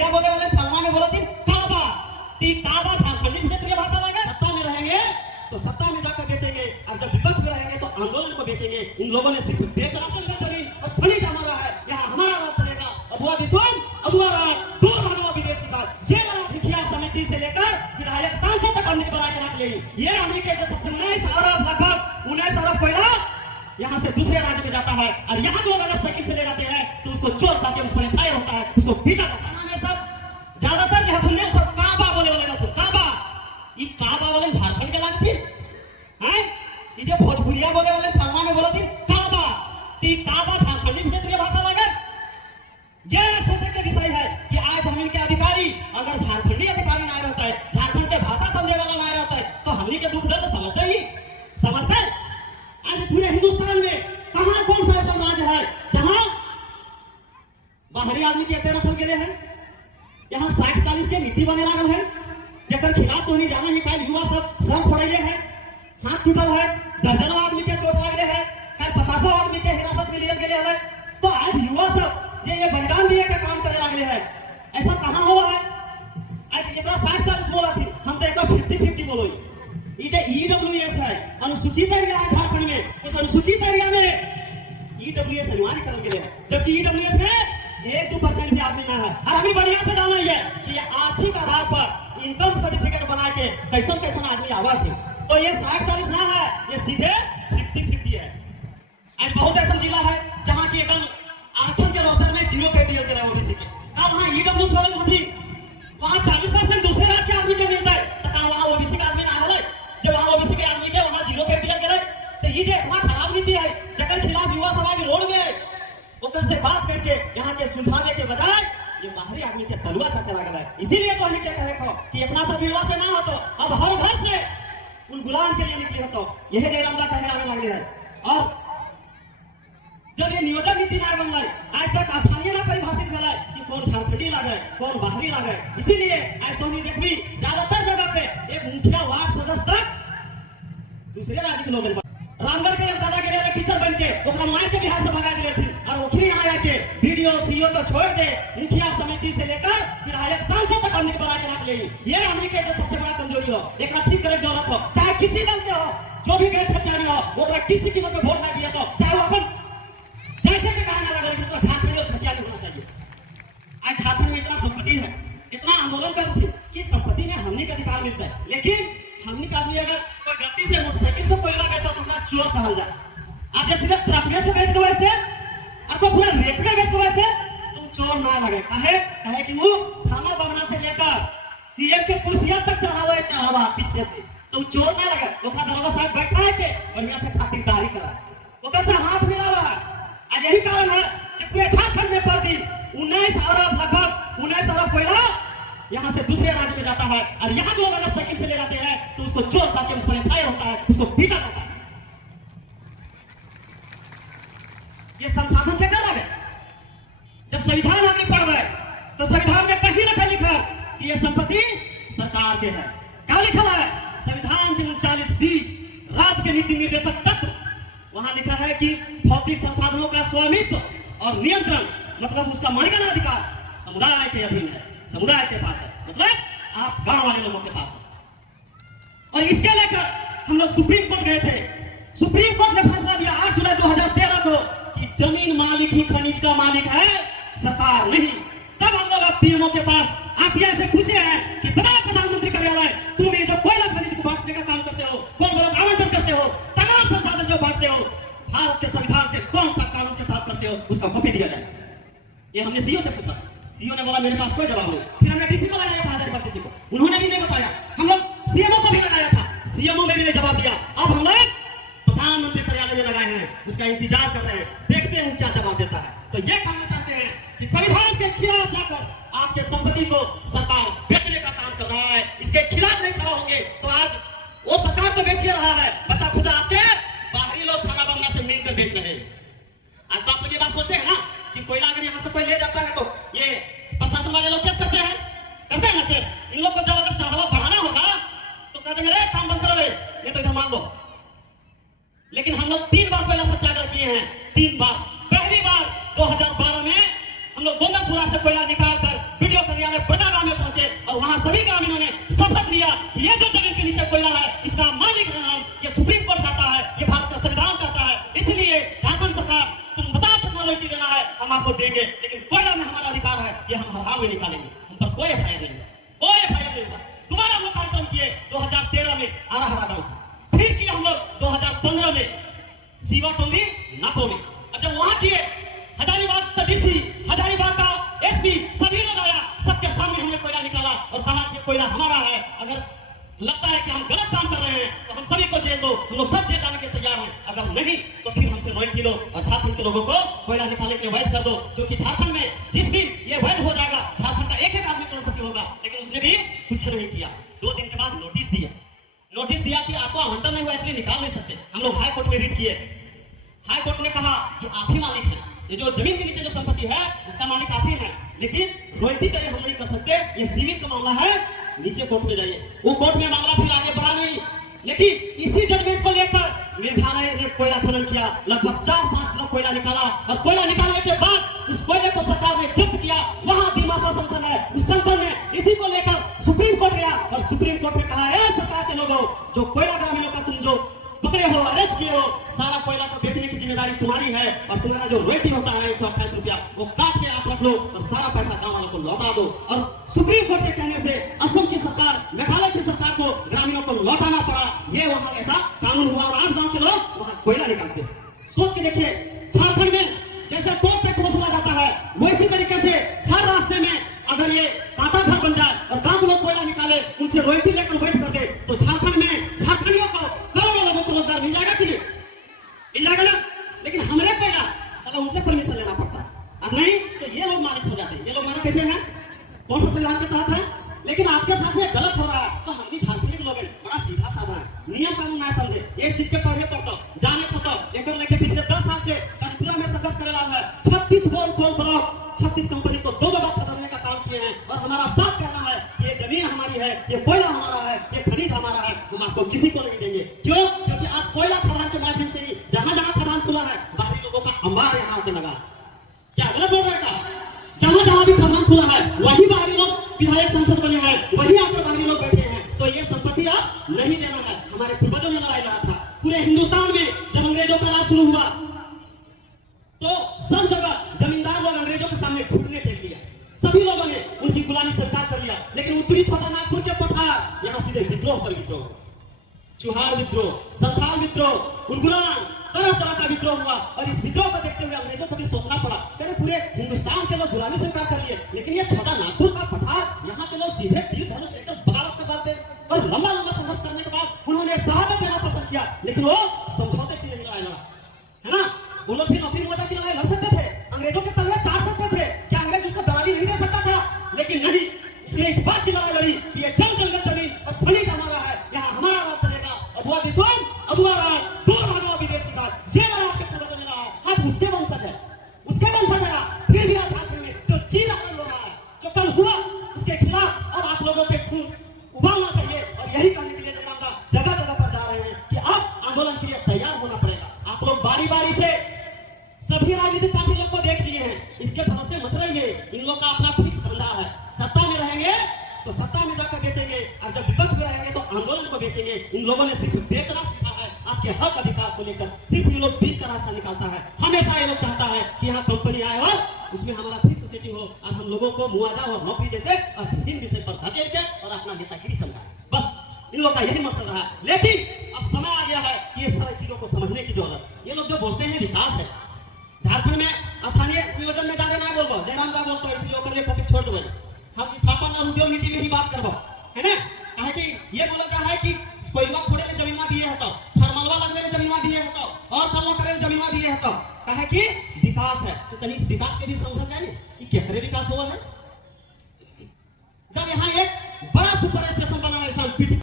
भोजपुरिया बोले वाले फलमा में बोला थी काबा, ती काबा झारखंडी क्षेत्रीय भाषा लगा। सत्ता में रहेंगे तो सत्ता में जाकर बेचेंगे, और जब विपक्ष में रहेंगे तो आंदोलन को बेचेंगे। इन लोगों ने सिर्फ बेचना समझा जमीन और खनिज हमारा है, यहाँ हमारा राज चलेगा। अबुआ दिसोन अबुआ राज दूर भगाओ विदेशी बात। ये लड़ा मुखिया समिति से लेकर विधायक सांसद तक हमने बना के रख ली। ये अमेरिका से सबसे 19 अरब लगभग 19 अरब कोयला यहाँ से दूसरे राज्य में जाता है, और यहाँ लोग अगर साइकिल से ले जाते हैं तो उसको चोर करके उस पर एफआईआर होता है, उसको पीटा जाता है। सब ज्यादातर यहाँ सुनने सब काबा बोले वाले लोग, काबा ये काबा वाले झारखंड के लागत हैं। ये जो भोजपुरिया बोले वाले फलमा में बोला थी काबा, ती काबा झारखंडी क्षेत्रीय भाषा लगा। यह सोचने का विषय है कि आज हम इनके अधिकारी अगर झारखंडी अधिकारी ना रहता है, झारखंड के भाषा समझे वाला ना रहता है, तो हमनी के दुख दर्द समझते हैं। आज पूरे हिंदुस्तान में कहां कौन सा ऐसा राज्य है जहां बाहरी आदमी के 13 फल के हैं? यहाँ 60-40 के नीति बने लागल है, जकर खिलाफ तो नहीं जाना ही काल युवा सब सर फोड़े हैं, हाथ टूटल है, दर्जनों आदमी के चोट लागले है, काल 50 आदमी के हिरासत में लिया गया है। तो आज युवा सब जे ये बलिदान दिए का काम करे लागले है, ऐसा कहां हुआ है? आज एकरा 60-40 बोला थी, हम तो एकरा 50-50 बोलो। ये ईडब्ल्यूएस है, अनुसूचित एरिया है झारखंड में, उस अनुसूचित एरिया में ईडब्ल्यूएस अनिवार्य करने के लिए है, जबकि ईडब्ल्यूएस में 1-2% भी आदमी ना है। और हमें बढ़िया से जाना है कि आर्थिक आधार पर इनकम सर्टिफिकेट बना के कैसन आदमी आवा थे। तो ये 60-40 ना है, ये सीधे 50-50 है। आज बहुत ऐसा जिला है जहाँ की एकदम आरक्षण के रोस्टर में 0 क्राइटेरिया के ओबीसी के, वहाँ ईडब्ल्यूएस वाले होती, वहाँ 40% दूसरे राज्य के आदमी को मिलता है, तो वहाँ ओबीसी का आदमी ना है। जब वहाँ ओबीसी के आदमी के वहाँ 0 क्राइटेरिया के रहे, तो ये जो इतना खराब नीति है, जगह खिलाफ युवा समाज रोड में ओकर से बात करके यहाँ के सुलझाने के बजाय ये बाहरी आदमी के तलुआ चाचा लगा है। इसीलिए तो हमने क्या कहे को कि इतना सा विवाह से ना हो तो अब हर घर से उन गुलाम के लिए निकले हो, तो यह जयरामदा कहे आने लगे हैं। और जब ये नियोजन नीति ना बन रही, आज तक स्थानीय ना परिभाषित कर कि कौन झारखंडी लगे कौन बाहरी लगे। इसीलिए आज तो नहीं देखी ज्यादातर जगह पे एक मुखिया वार्ड सदस्य तक दूसरे राज्य के लोग रामगढ़ के दादा के लिए टीचर बन के ओकरा मार के बिहार से भगा दिए थे, और ओखरी यहाँ आके वीडियो सीओ तो छोड़ दे, मुखिया समिति से लेकर विधायक सांसद तक हमने बना के रख ली। ये अमेरिका जो सबसे बड़ा कमजोरी हो, एक ठीक करे जरूरत हो, चाहे किसी दल के हो, जो भी गैर खतियानी हो, वो किसी कीमत में वोट ना दिया तो चाहे वो अपन जैसे के कहने लगा, लेकिन झारखंड में खतियानी होना चाहिए। आज झारखंड में इतना संपत्ति है, इतना आंदोलन करते कि संपत्ति में हमने का अधिकार मिलता है, लेकिन हमने का आदमी अगर कोई गलती से मोटरसाइकिल से कोयला बेचा तो चोर कहल जाए। आप जैसे सिर्फ ट्रक में से बेच दो वैसे, आपको पूरा रेत में बेच दो वैसे, तो चोर ना लगे। कहे कि वो थाना बनना से लेकर सीएम के कुर्सियां तक चढ़ावा पीछे से, तो चोर ना लगे। ओकरा दरोगा साहब बैठा है के बढ़िया से खातिरदारी करा, ओकर से हाथ मिलावा है। आज यही कारण है कि पूरे झारखंड में प्रतिदिन 19 अरब लगभग 19 अरब कोयला यहाँ से दूसरे राज्य में जाता है, और यहाँ लोग अगर साइकिल से ले जाते हैं तो उसको चोर करके उस पर एफआईआर होता है, उसको पीटा जाता है। ये संसाधन क्या कर रहे? जब संविधान आगे पढ़ रहे तो संविधान में कहीं ना कहीं लिखा कि ये संपत्ति सरकार के है। क्या लिखा है? संविधान के 39B राज्य के नीति निर्देशक तत्व, वहां लिखा है कि भौतिक संसाधनों का स्वामित्व और नियंत्रण, मतलब उसका मालिकाना अधिकार समुदाय के अधीन है, समुदाय के पास है, मतलब आप गांव वाले लोगों के पास है। और इसके लेकर हम लोग सुप्रीम कोर्ट गए थे। सुप्रीम कोर्ट ने फैसला दिया 8 जुलाई 2013 को कि जमीन मालिक ही खनिज का मालिक है, सरकार नहीं। तब हम लोग पीएमओ के पास आरटीआई से पूछे हैं कि बताओ प्रधानमंत्री कार्यालय, तुम ये जो कोयला खनिज को बांटने का काम करते हो, कौन बड़ा आवंटन करते हो, तमाम संसाधन जो बांटते हो, भारत के संविधान के कौन सा कानून के तहत करते हो, उसका कॉपी दिया जाए। ये हमने सीओ से पूछा, सीओ ने बोला मेरे पास कोई जवाब नहीं। फिर हमने डीसी को लगाया था, हजारीबाग डीसी को, उन्होंने भी नहीं बताया। हम लोग सीएमओ को भी लगाया था, सीएमओ ने भी नहीं जवाब दिया। अब हम लोग प्रधानमंत्री कार्यालय में लगाए हैं, उसका इंतजार कर रहे हैं, देखते हैं वो क्या जवाब देता है। तो ये कहना चाहते हैं कि संविधान के खिलाफ जाकर आपके संपत्ति को सरकार बेचने का काम कर रहा है, इसके खिलाफ नहीं खड़ा होंगे तो आज वो सरकार तो बेच ही रहा है, बचा खुचा आपके बाहरी लोग खाना बनना से मिलकर बेच रहे हैं। आज तो आप लोग ये बात सोचते हैं ना कि कोयला अगर यहाँ से कोई ले जाता है तो ये प्रशासन वाले लोग केस करते हैं ना केस। इन लोग को जब अगर चढ़ावा बढ़ाना होगा तो कह देंगे काम बंद करो, ये तो इधर मान लो। लेकिन हम लोग 3 बार कोयला सत्याग्रह किए हैं, 3 बार। पहली बार 2012 में हम लोग गोंदलपुरा से कोयला निकाल कर वीडियो कार्यालय ये हम हर हाल में निकालेंगे। हम पर कोई एफआईआर नहीं, कोई एफआईआर नहीं हुआ। दोबारा हम लोग कार्यक्रम किए 2013 में आराहरा गांव से, फिर किए हम लोग 2015 में सीवा टोली नाको में, और जब वहां किए हजारीबाग का डीसी, हजारीबाग का एसपी, सभी लोग आया, सबके सामने हमने कोयला निकाला और कहा कि कोयला हमारा है, अगर लगता है कि हम गलत काम कर रहे हैं तो हम सभी को जेल दो। हम लोग सब जेल जाने के तैयार हैं, अगर नहीं तो फिर हमसे रॉयल्टी लो और झारखंड के लोगों को कोयला निकालने के लिए वैध कर दो, क्योंकि झारखंड में जिस दिन ये वैध हो जाएगा झारखंड का एक एक आदमी करोड़पति होगा। लेकिन उसने भी कुछ नहीं किया। 2 दिन के बाद नोटिस दिया कि आपको आवंटन नहीं हुआ इसलिए निकाल नहीं सकते। हम लोग हाई कोर्ट में रिट किए, हाई कोर्ट ने कहा कि आप ही मालिक हैं, ये जो जमीन के नीचे जो संपत्ति है उसका मालिक आप ही है, लेकिन रॉयल्टी तो हम नहीं कर सकते, ये सिविल का मामला है, नीचे कोर्ट में जाइए। वो कोर्ट में मामला फिर आगे बढ़ा नहीं, लेकिन इसी जजमेंट को लेकर मेघालय ने कोयला खनन किया, लगभग 4-5 ट्रक कोयला निकाला, और कोयला निकालने के बाद उस कोयले को सरकार ने जब्त किया। वहां दिमासा संगठन है, उस संगठन ने इसी को लेकर सुप्रीम कोर्ट गया और सुप्रीम कोर्ट में कहा है सरकार के लोगों, जो कोयला ग्रामीणों का तुम जो पकड़े हो, अरेस्ट किए हो, सारा कोयला को बेचने की जिम्मेदारी तुम्हारी है, और तुम्हारा जो रॉयल्टी होता है 128 रुपया वो काट के आप रख लो और सारा पैसा गांव वालों को लौटा दो। और सुप्रीम कोर्ट के कहने से असम की सरकार, मेघालय की सरकार को ग्रामीणों को लौटाना पड़ा। ये वहां ऐसा कानून हुआ और आज गांव के लोग वहां कोयला निकालते। सोच के देखिए, झारखंड में जैसे टोल टैक्स वसूला जाता है वैसी तरीके से हर रास्ते में अगर ये कांटा घर बन जाए और गांव के लोग कोयला निकाले, उनसे रॉयल्टी लेकर वैध कर दे, तो झारखंड में झारखंडियों को, करोड़ों लोगों को रोजगार मिल जाएगा कि नहीं? मिल जाएगा ना? लेकिन हमारे कोयला साला उनसे परमिशन लेना पड़ता है, और नहीं तो ये लोग मालिक हो जाते हैं। ये लोग मालिक कैसे हैं? कौन सा संविधान के तहत है? लेकिन आपके साथ में गलत हो रहा है, तो हम भी झारखंड के लोग हैं, बड़ा सीधा साधा है, नियम कानून ना समझे, एक चीज के पढ़े पढ़ता जाने खता एक लेके पिछले 10 साल से कनपुरा में संघर्ष कर रहा है। 36 कोल ब्लॉक, 36 कंपनी को 2 बार खरीदने का काम किए हैं, और हमारा साफ कहना है कि ये जमीन हमारी है, ये कोयला हमारा है, ये खनिज हमारा है, हम आपको किसी को नहीं देंगे। क्यों? क्योंकि आज कोयला खदान के माध्यम से ही जहां जहां खदान खुला है बाहरी लोगों का अंबार यहाँ आके लगा। क्या गलत बोल रहा है? जहां जहां भी खदान खुला है वही बाहरी लोग विधायक संसद बने हैं, वही आकर बाहरी लोग बैठे हैं। तो ये संपत्ति आप नहीं देना है। हमारे पूर्वजों ने लड़ाई लड़ा था पूरे हिंदुस्तान में, जब अंग्रेजों का राज शुरू हुआ तो सब जगह जमींदार लोग अंग्रेजों के सामने घुटने टेक दिया, सभी लोगों ने उनकी गुलामी स्वीकार कर लिया। लेकिन उत्तरी छोटा नागपुर के पठार यहाँ सीधे विद्रोह पर विद्रोह, चुहार विद्रोह, संथाल विद्रोह, उलगुलान, तरह तरह का विद्रोह हुआ। और इस विद्रोह को देखते हुए अंग्रेजों को भी सोचना पड़ा, कहीं पूरे हिंदुस्तान के लोग गुलामी स्वीकार कर लिए, लेकिन ये छोटा नागपुर का पठार यहाँ के लोग सीधे तीर धनुष लेकर बगावत कर पाते। और लंबा लंबा संघर्ष करने के बाद उन्होंने शहादत देना पसंद किया, लेकिन वो समझौते की नहीं लड़ाई लड़ा, है ना? वो लोग भी नौकरी मौजा की लड़ाई लड़ सकते थे, अंग्रेजों के तलवे चाट सकते थे, क्या अंग्रेज उसको दलाली नहीं दे सकता था? लेकिन नहीं, उसने इस बात की लड़ाई लड़ी कि ये जंगल जमीन और खनिज हमारा है, यहाँ हमारा राज चलेगा। अबुआ दिसोम, अबुआ राज, दूर भागो विदेशी राज, ये लड़ा आपके पूर्वजों ने लड़ा है। आप उसके वंशज है, उसके वंशज है। फिर भी आज झारखंड में जो चीन आंदोलन हो रहा है, जो कल हुआ, उसके खिलाफ अब आप लोगों के खून उबालना चाहिए। और यही कहने के लिए जयराम जगह जगह पर जा रहे हैं कि अब आंदोलन के लिए तैयार होना पड़ेगा। आप लोग बारी बारी से सभी राजनीतिक पार्टी लोग को देख लिए हैं, इसके भरोसे मत रहिए। इन लोग का अपना फिक्स धंधा है, सत्ता में रहेंगे तो सत्ता में जाकर बेचेंगे, और जब विपक्ष में रहेंगे तो आंदोलन को बेचेंगे। इन लोगों ने सिर्फ बेचना सीखा है, आपके हक अधिकार को लेकर सिर्फ ये लोग बीच का रास्ता निकालता है। हमेशा ये लोग चाहता है कि यहाँ कंपनी आए और उसमें हमारा फिक्स सेटिंग हो, और हम लोगों को मुआवजा और नौकरी जैसे विभिन्न विषय पर धकेल के और अपना नेतागिरी चलता है। बस इन लोग का यही मकसद रहा। लेकिन अब समय आ गया है कि ये सारी चीजों को समझने की जरूरत। ये लोग जो बोलते हैं विकास है, झारखंड में स्थानीय नियोजन में ज्यादा ना बोलबो, जयराम का बोलते इसलिए ओकर लिए टॉपिक छोड़ देबे। हम स्थापना और उद्योग नीति में ही बात करबो, है ना? काहे कि ये बोला जा है कि कोयला फोड़े ले जमीनवा दिए हतो, थर्मलवा लगने ले जमीनवा दिए हतो, और कमवा करे ले जमीनवा दिए हतो, काहे कि विकास है। तो तनी इस विकास के भी समझल जाए नी कि केकरे विकास हुआ है। जब यहाँ एक बड़ा सुपर स्टेशन बना है,